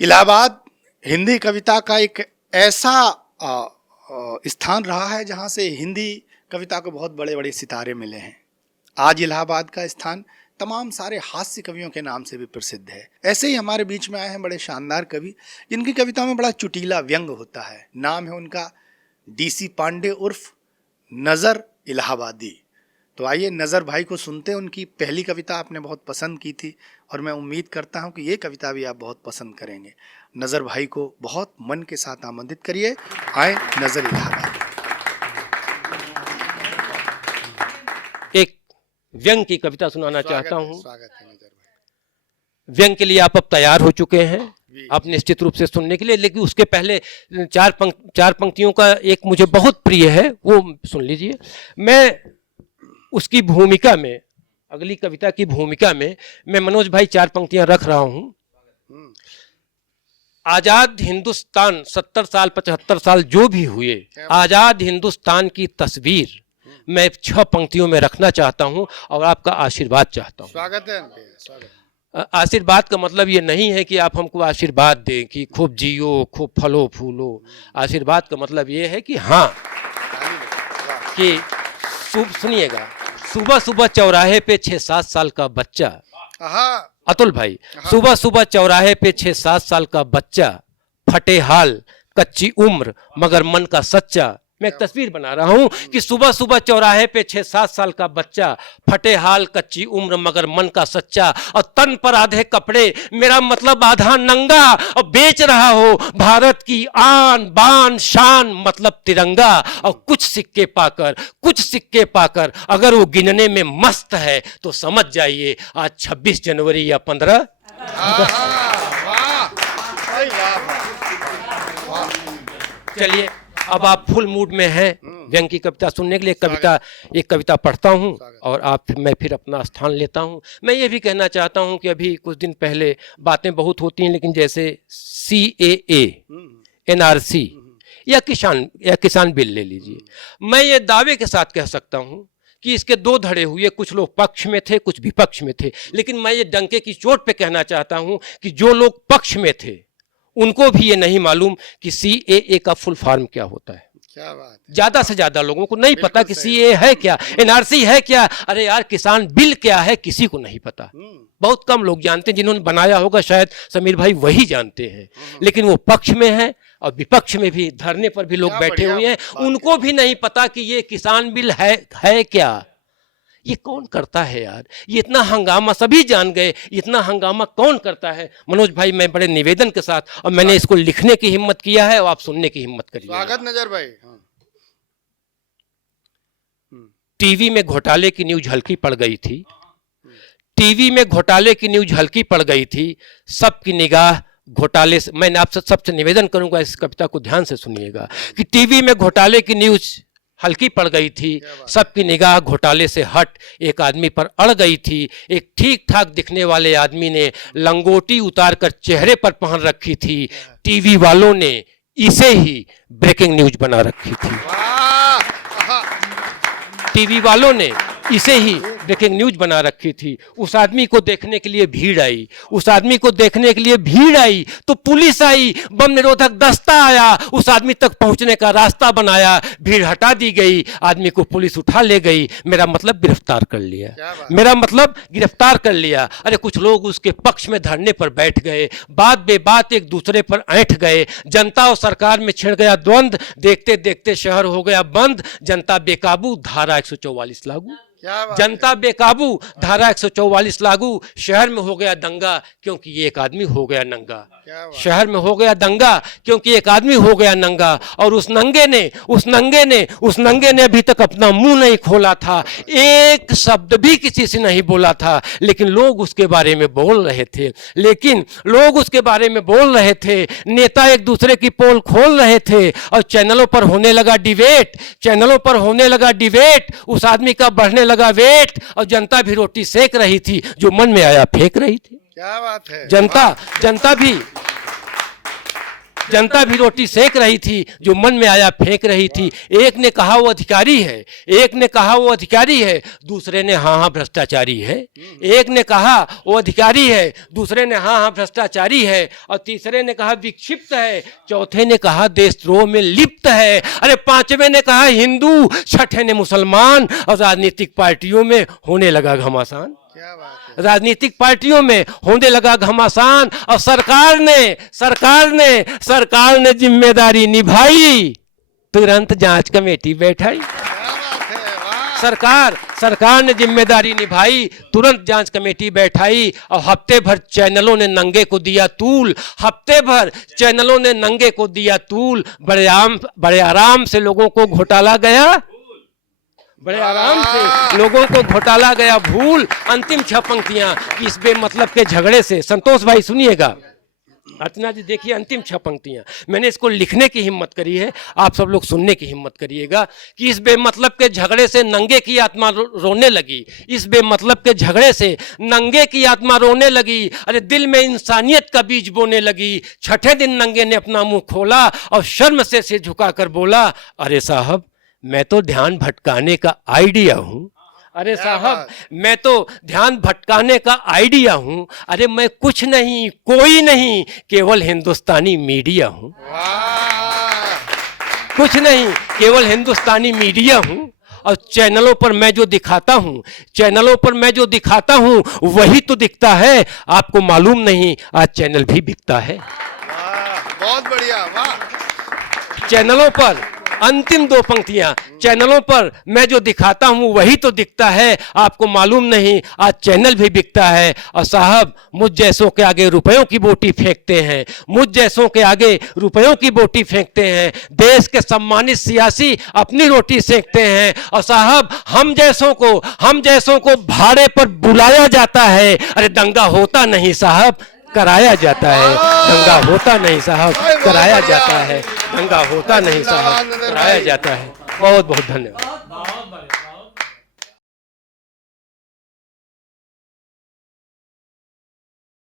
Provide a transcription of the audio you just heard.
इलाहाबाद हिंदी कविता का एक ऐसा स्थान रहा है जहाँ से हिंदी कविता को बहुत बड़े बड़े सितारे मिले हैं। आज इलाहाबाद का स्थान तमाम सारे हास्य कवियों के नाम से भी प्रसिद्ध है। ऐसे ही हमारे बीच में आए हैं बड़े शानदार कवि जिनकी कविताओं में बड़ा चुटीला व्यंग होता है। नाम है उनका DC पांडे उर्फ नज़र इलाहाबादी। तो आइए नज़र भाई को सुनते हैं। उनकी पहली कविता आपने बहुत पसंद की थी और मैं उम्मीद करता हूं कि ये कविता भी आप बहुत पसंद करेंगे। नज़र भाई को बहुत मन के साथ आमंत्रित करिए। आए नज़र इलाहाबादी। एक व्यंग की कविता सुनाना चाहता हूं। स्वागत है नज़र भाई। व्यंग के लिए आप अब तैयार हो चुके हैं, आप निश्चित रूप से सुनने के लिए, लेकिन उसके पहले चार पंक्तियों का एक मुझे बहुत प्रिय है, वो सुन लीजिए। मैं उसकी भूमिका में, अगली कविता की भूमिका में मैं मनोज भाई 4 पंक्तियां रख रहा हूं। आजाद हिंदुस्तान 70 साल 75 साल जो भी हुए, आजाद हिंदुस्तान की तस्वीर मैं 6 पंक्तियों में रखना चाहता हूं और आपका आशीर्वाद चाहता हूं। स्वागत है, स्वागत। आशीर्वाद का मतलब ये नहीं है कि आप हमको आशीर्वाद दें कि खूब जियो, खूब फलो फूलो। आशीर्वाद का मतलब ये है कि हाँ, कि सुनिएगा, सुबह सुबह चौराहे पे 6-7 साल का बच्चा, अतुल भाई, सुबह सुबह चौराहे पे 6-7 साल का बच्चा, फटे हाल कच्ची उम्र मगर मन का सच्चा। मैं एक तस्वीर बना रहा हूं कि सुबह सुबह चौराहे पे 6-7 साल का बच्चा, फटे हाल कच्ची उम्र मगर मन का सच्चा, और तन पर आधे कपड़े, मेरा मतलब आधा नंगा, और बेच रहा हो भारत की आन बान शान मतलब तिरंगा। और कुछ सिक्के पाकर अगर वो गिनने में मस्त है तो समझ जाइए आज 26 जनवरी या 15। चलिए, अब आप फुल मूड में हैं व्यंग की कविता सुनने के लिए। एक कविता पढ़ता हूं और मैं फिर अपना स्थान लेता हूं। मैं ये भी कहना चाहता हूं कि अभी कुछ दिन पहले बातें बहुत होती हैं, लेकिन जैसे CAA, NRC या किसान बिल ले लीजिए, मैं ये दावे के साथ कह सकता हूं कि इसके 2 धड़े हुए, कुछ लोग पक्ष में थे, कुछ विपक्ष में थे, लेकिन मैं ये डंके की चोट पे कहना चाहता हूं कि जो लोग पक्ष में थे उनको भी ये नहीं मालूम कि CAA का फुल फॉर्म क्या होता है। क्या बात है। ज्यादा से ज्यादा लोगों को नहीं पता कि CAA है क्या, NRC है क्या, अरे यार किसान बिल क्या है, किसी को नहीं पता। बहुत कम लोग जानते हैं, जिन्होंने बनाया होगा शायद समीर भाई वही जानते हैं, लेकिन वो पक्ष में है और विपक्ष में भी, धरने पर भी लोग बैठे हुए हैं, उनको भी नहीं पता कि ये किसान बिल है क्या। ये कौन करता है यार, ये इतना हंगामा सभी जान गए, इतना हंगामा कौन करता है। मनोज भाई, मैं बड़े निवेदन के साथ, और मैंने इसको लिखने की हिम्मत किया है और आप सुनने की हिम्मत करिए। स्वागत नज़र भाई। टीवी में घोटाले की न्यूज हल्की पड़ गई थी, टीवी में घोटाले की न्यूज हल्की पड़ गई थी, सबकी निगाह घोटाले से। मैंने आपसे सबसे निवेदन करूंगा, इस कविता को ध्यान से सुनिएगा कि टीवी में घोटाले की न्यूज हल्की पड़ गई थी, सबकी निगाह घोटाले से हट एक आदमी पर अड़ गई थी। एक ठीक ठाक दिखने वाले आदमी ने लंगोटी उतारकर चेहरे पर पहन रखी थी, टीवी वालों ने इसे ही ब्रेकिंग न्यूज बना रखी थी। टीवी वालों ने इसे ही ब्रेकिंग न्यूज बना रखी थी। उस आदमी को देखने के लिए भीड़ आई, उस आदमी को देखने के लिए भीड़ आई तो पुलिस आई, बम निरोधक दस्ता आया, उस आदमी तक पहुंचने का रास्ता बनाया, भीड़ हटा दी गई, आदमी को पुलिस उठा ले गई, मेरा मतलब गिरफ्तार कर लिया, मेरा मतलब गिरफ्तार कर लिया। अरे कुछ लोग उसके पक्ष में धरने पर बैठ गए, बात बेबात एक दूसरे पर ऐंठ गए, जनता और सरकार में छिड़ गया द्वंद्व, देखते देखते शहर हो गया बंद, जनता बेकाबू, धारा 144 लागू, जनता बेकाबू, धारा 144 लागू, शहर में हो गया दंगा क्योंकि एक आदमी हो गया नंगा, शहर में हो गया दंगा क्योंकि एक आदमी हो गया नंगा। और उस नंगे ने अभी तक अपना मुंह नहीं खोला था, एक शब्द भी किसी से नहीं बोला था, लेकिन लोग उसके बारे में बोल रहे थे, नेता एक दूसरे की पोल खोल रहे थे, और चैनलों पर होने लगा डिबेट, उस आदमी का बढ़ने लगा वेट, और जनता भी रोटी सेक रही थी, जो मन में आया फेंक रही थी। क्या बात है। जनता भी रोटी सेक रही थी, जो मन में आया फेंक रही थी। एक ने कहा वो अधिकारी है, एक ने कहा वो अधिकारी है, दूसरे ने हाँ हाँ भ्रष्टाचारी है। एक ने कहा वो अधिकारी है, दूसरे ने हाँ हाँ भ्रष्टाचारी है, और तीसरे ने कहा विक्षिप्त है, चौथे ने कहा देशद्रोह में लिप्त है, अरे पांचवें ने कहा हिंदू, छठे ने मुसलमान, और राजनीतिक पार्टियों में होने लगा घमासान। क्या बात है। राजनीतिक पार्टियों में होने लगा घमासान, और सरकार ने जिम्मेदारी निभाई, तुरंत जांच कमेटी बैठाई। क्या बात है, वाह। सरकार ने जिम्मेदारी निभाई, तुरंत जांच कमेटी बैठाई, और हफ्ते भर चैनलों ने नंगे को दिया तूल, हफ्ते भर चैनलों ने नंगे को दिया तूल। बड़े आराम से लोगों को घोटाला गया, बड़े आराम से लोगों को घोटाला गया भूल। अंतिम 6 पंक्तियां कि इस बेमतलब के झगड़े से, संतोष भाई सुनिएगा, अर्चना जी देखिए अंतिम 6 पंक्तियां, मैंने इसको लिखने की हिम्मत करी है, आप सब लोग सुनने की हिम्मत करिएगा। कि इस बेमतलब के झगड़े से नंगे की आत्मा रोने लगी, इस बेमतलब के झगड़े से नंगे की आत्मा रोने लगी, अरे दिल में इंसानियत का बीज बोने लगी। छठे दिन नंगे ने अपना मुंह खोला और शर्म से सिर झुकाकर बोला, अरे साहब मैं तो ध्यान भटकाने का आइडिया हूं, अरे साहब मैं तो ध्यान भटकाने का आइडिया हूं, अरे मैं कुछ नहीं कोई नहीं केवल हिंदुस्तानी मीडिया हूं, कुछ नहीं केवल हिंदुस्तानी मीडिया हूं। और चैनलों पर मैं जो दिखाता हूं वही तो दिखता है, आपको मालूम नहीं आज चैनल भी बिकता है। बहुत बढ़िया, वाह। चैनलों पर अंतिम 2 पंक्तियां, चैनलों पर मैं जो दिखाता हूं वही तो दिखता है, आपको मालूम नहीं आज चैनल भी बिकता है। और साहब मुझ जैसों के आगे रुपयों की बोटी फेंकते हैं, मुझ जैसों के आगे रुपयों की बोटी फेंकते हैं, देश के सम्मानित सियासी अपनी रोटी सेकते हैं। और साहब हम जैसों को भाड़े पर बुलाया जाता है, अरे दंगा होता नहीं साहब कराया जाता है, दंगा होता नहीं साहब कराया जाता है, दंगा होता नहीं साहब कराया जाता है। बहुत बहुत धन्यवाद।